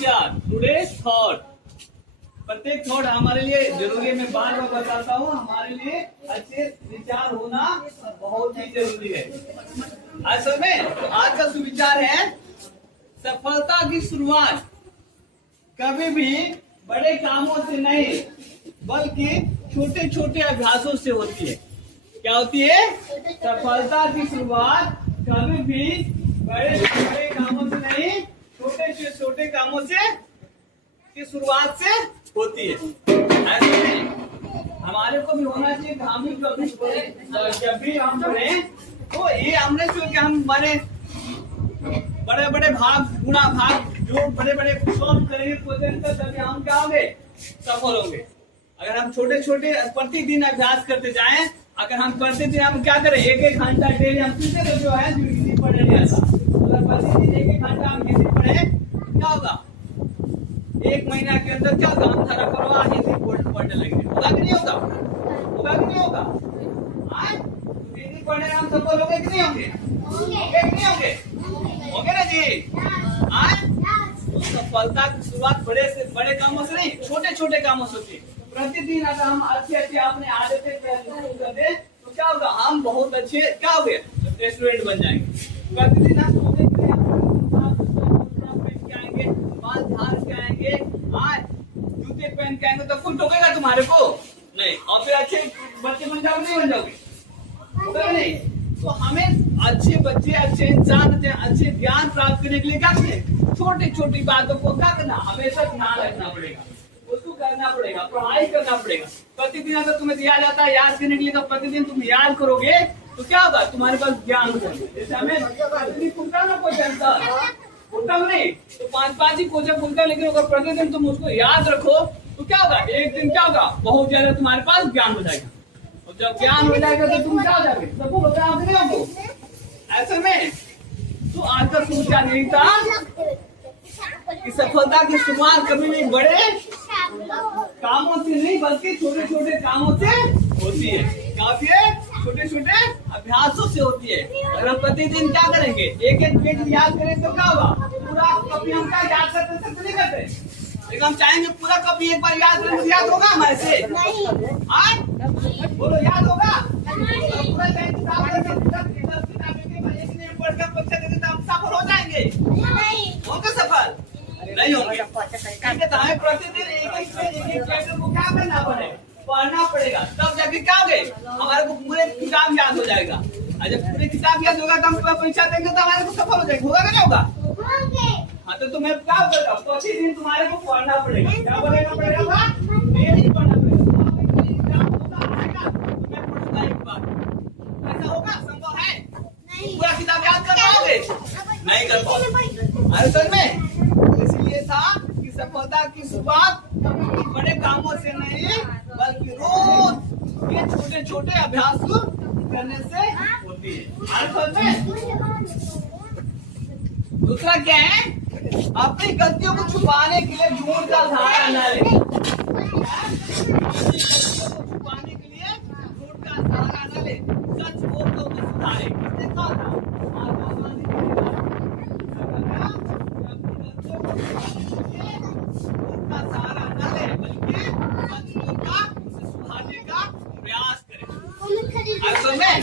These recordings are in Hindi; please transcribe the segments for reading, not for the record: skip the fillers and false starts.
टुडे थॉट, प्रत्येक थॉट हमारे लिए जरूरी है। मैं बार बार बताता हूँ, हमारे लिए अच्छे विचार होना बहुत ही जरूरी है। असल में आज का सुविचार है, सफलता की शुरुआत कभी भी बड़े कामों से नहीं बल्कि छोटे छोटे अभ्यासों से होती है। क्या होती है? सफलता की शुरुआत कभी भी बड़े बड़े कामों से नहीं, छोटे छोटे कामों से की शुरुआत से होती है। ऐसे में हमारे को भी होना चाहिए कि हम भी कभी जब भी हम करें तो ये हमने जो कि हम बड़े बड़े बड़े भाग गुणा भाग जो बड़े बड़े सॉल्व करेंगे तभी हम क्या होंगे? सफल होंगे। अगर हम छोटे छोटे प्रतिदिन अभ्यास करते जाएं, अगर हम प्रतिदिन हम क्या करें, एक एक घंटा डेली हम किसी को जो है हिंदी पढ़ने नहीं आता, अगर प्रतिदिन एक एक घंटा हम हिंदी पढ़े क्या होगा? एक महीना के अंदर क्या होगा? हम सारा परवाह हिंदी पढ़ने लगेंगे। होगा कि नहीं होगा? होगा कि नहीं होगा? हिंदी पढ़ने हम सफल होंगे कि नहीं होंगे? होंगे कि नहीं होंगे? होंगे ना जी? सफलता की शुरुआत बड़े से बड़े कामों से नहीं, छोटे छोटे कामों से होती है। प्रतिदिन अगर हम अच्छे अच्छे अपने आदतें कर दे तो क्या होगा? हम बहुत अच्छे क्या हो गए? स्टूडेंट बन जाएंगे। प्रतिदिन हम आएंगे, बाल झाड़ के आएंगे, जूते पहन के आएंगे तो कोई टोकेगा तुम्हारे को? नहीं। और फिर अच्छे बच्चे बन जाओगे नहीं बन जाओगे? होगा नहीं? तो हमें अच्छे बच्चे, अच्छे इंसान, अच्छे ज्ञान प्राप्त करने के लिए क्या करें? छोटी छोटी बातों को क्या करना? हमेशा ध्यान रखना पड़ेगा, उसको करना पड़ेगा, पढ़ाई करना पड़ेगा। प्रतिदिन अगर तुम्हें दिया जाता है याद करने के लिए तो प्रतिदिन तुम याद करोगे तो क्या होगा? तुम्हारे पास ज्ञान हो जाएगा। जैसे हमें ना क्वेश्चन नहीं तो पांच ही क्वेश्चन पूछता, लेकिन अगर प्रतिदिन तुम उसको याद रखो तो क्या होगा? एक दिन क्या होगा? बहुत ज्यादा तुम्हारे पास ज्ञान हो जाएगा। और जब ज्ञान हो जाएगा तो तुम क्या हो जाओगे? सबको बताओगे। ऐसे में तो आज का सुविचार यही था कि सफलता की शुरुआत कभी भी बड़े कामों से नहीं बल्कि छोटे छोटे कामों से होती है। काफी छोटे छोटे अभ्यासों से होती है। अगर हम प्रतिदिन क्या करेंगे? एक एक पेज याद करें तो क्या होगा? पूरा कभी हम क्या याद करते नहीं करते, लेकिन हम चाहेंगे पूरा कभी एक बार याद करें तो याद होगा हमारे से? बोलो, याद होगा? हम सफल हो जाएंगे? होंगे सफल? नहीं होंगे। हमें प्रतिदिन एक चैप्टर को क्या करना पड़ेगा? पढ़ना पड़ेगा, तब जाके क्या होगे? हमारे को पूरे किताब याद हो जाएगा। और जब पूरी किताब याद होगा तो हम परीक्षा देंगे तो हमारे को सफल हो जाएगा। होगा कि नहीं होगा? हाँ, तो तुम्हें क्या होगा? प्रतिदिन तुम्हारे को पढ़ना पड़ेगा। क्या पढ़ना पड़ेगा? डेली पढ़ना पड़ेगा। ऐसा होगा? संभव है? पूरा किताब याद कर पाओगे? नहीं कर पाओगे। असल में इसलिए था कि सफलता की शुरुआत बड़े कामों से नहीं बल्कि रोज ये छोटे छोटे अभ्यास करने से होती है। असल में दूसरा क्या है? अपनी गलतियों को छुपाने के लिए झूठ का सहारा न ले। छुपाने के लिए झूठ का सहारा न ले, सच बोल तो सुधारे। सहारा न ले बल्कि सच बोलकर उसे सुधारने का प्रयास करें। असल में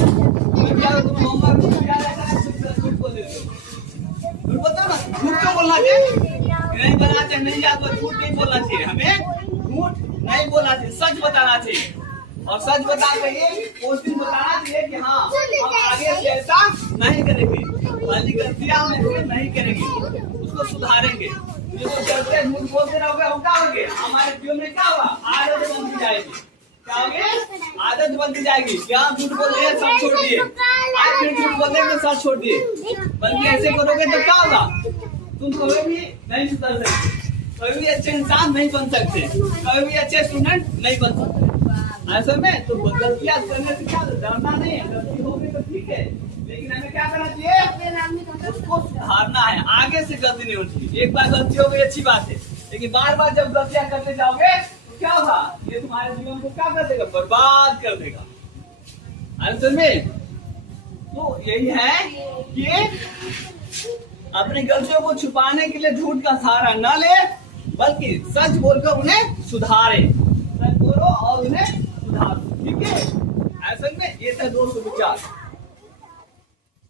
तुम होमवर्क झूठ बोल देते हो, झूठ बोलते हो ना? झूठ क्यों बोलना चाहिए? नहीं बनाना चाहिए, नहीं याद तो झूठ नहीं बोलना चाहिए। हमें झूठ नहीं बोलना चाहिए, सच बताना चाहिए। और सच बता के उस दिन बताना चाहिए कि हाँ हम आगे से ऐसा नहीं करेंगे, वाली गलतियां हम नहीं करेंगे, उसको सुधारेंगे। जो चलते झूठ बोलते रहोगे हम क्या होंगे? हमारे जीवन में क्या होगा? आदत बनती जाएगी। क्या होगी? आदत बनती जाएगी। क्या झूठ बोल रहे हैं सब छोड़ दिए, आज फिर झूठ बोल रहे सब छोड़ दिए, बल्कि ऐसे करोगे तो क्या होगा? तुम कभी भी नहीं सुधर सकते, कभी भी अच्छे इंसान नहीं बन सकते, कभी भी अच्छे स्टूडेंट नहीं बन सकते। ऐसे में तो गलतियां करने से क्या डरना नहीं है, गलती होगी तो ठीक है, लेकिन हमें क्या करना चाहिए? उसको सुधारना है, आगे से गलती नहीं होती। एक बार गलती हो गई अच्छी बात है, लेकिन बार बार जब गलतियां करते जाओगे तो क्या होगा? ये तुम्हारे जीवन को क्या कर देगा? बर्बाद कर देगा। असल में तो यही है कि अपनी गलतियों को छुपाने के लिए झूठ का सहारा न ले, बल्कि सच बोलकर उन्हें सुधारे। सच बोलो और उन्हें सुधारो, ठीक है। ऐसे में ये था 2 सुविचार।